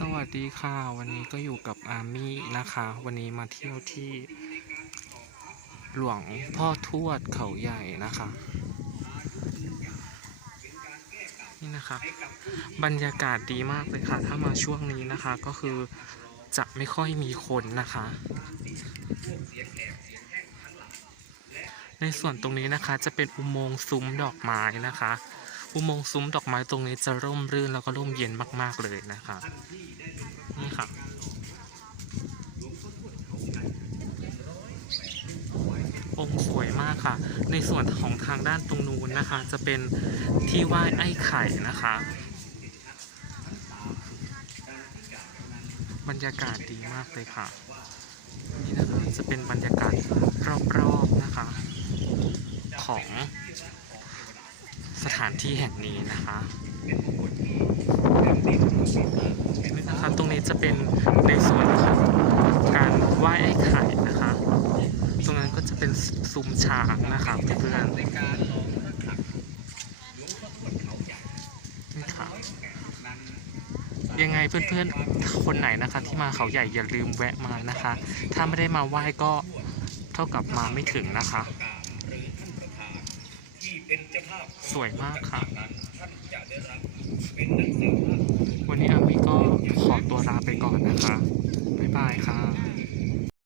สวัสดีค่ะ วันนี้ก็อยู่กับอาร์มี่นะคะ วันนี้มาเที่ยวที่ หลวงพ่อทวดเขาใหญ่นะคะ นี่นะคะ บรรยากาศดีมากเลยค่ะ ถ้ามาช่วงนี้นะคะก็คือจะไม่ค่อยมีคนนะคะ ในส่วนตรงนี้นะคะจะเป็นอุโมงค์ซุ้มดอกไม้นะคะ อุโมงค์ซุ้มดอกไม้ตรงนี้จะร่มรื่นแล้วก็ร่มเย็นมาก ๆ เลยนะคะนี่ค่ะองค์สวยมากค่ะ ในส่วนของทางด้านตรงนู้นนะคะ จะเป็นที่ไหว้ไอ้ไข่นะคะ บรรยากาศดีมากเลยค่ะ นี่นะคะจะเป็นบรรยากาศรอบๆนะคะ ของ สถานที่แห่งนี้นะคะนี่นะคะตรงนี้จะเป็นในส่วนของการไหว้ไอ้ไข่นะคะ ตรงนั้นก็จะเป็นซุ้มช้างนะคะเพื่อนๆนี่ค่ะยังไงเพื่อนๆคนไหนนะคะ ที่มาเขาใหญ่อย่าลืมแวะมานะคะ ถ้าไม่ได้มาไหว้ก็เท่ากับมาไม่ถึงนะคะ สวยมากค่ะ วันนี้อามิก็ขอตัวลาไปก่อนนะคะ บ๊ายบายค่ะ